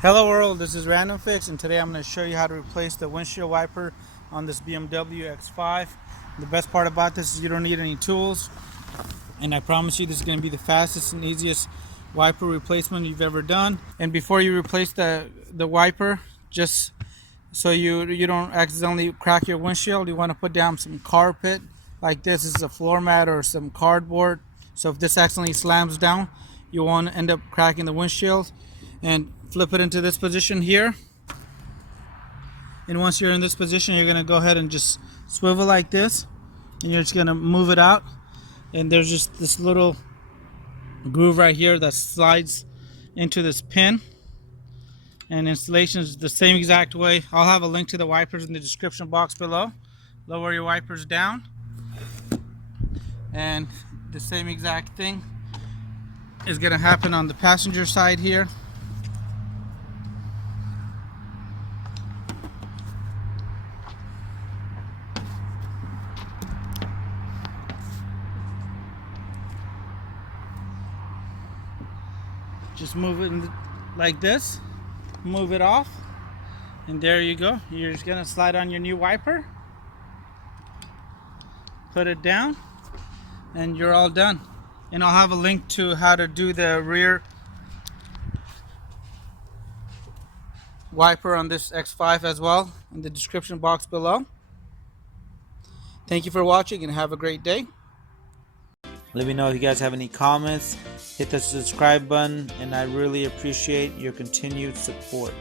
Hello world, this is RandomFIX, and today I'm going to show you how to replace the windshield wiper on this BMW X5. The best part about this is you don't need any tools, and I promise you this is going to be the fastest and easiest wiper replacement you've ever done. And before you replace the wiper, just so you don't accidentally crack your windshield, you want to put down some carpet like this. This is a floor mat or some cardboard, so if this accidentally slams down, you won't end up cracking the windshield. And flip it into this position here, and once you're in this position, you're going to go ahead and just swivel like this, and you're just going to move it out, and there's just this little groove right here that slides into this pin. And installation is the same exact way. I'll have a link to the wipers in the description box below. Lower your wipers down, and the same exact thing is going to happen on the passenger side here. Just move it like this, move it off, and there you go. You're just gonna slide on your new wiper, put it down, and you're all done. And I'll have a link to how to do the rear wiper on this X5 as well in the description box below. Thank you for watching and have a great day. Let me know if you guys have any comments. Hit the subscribe button, and I really appreciate your continued support.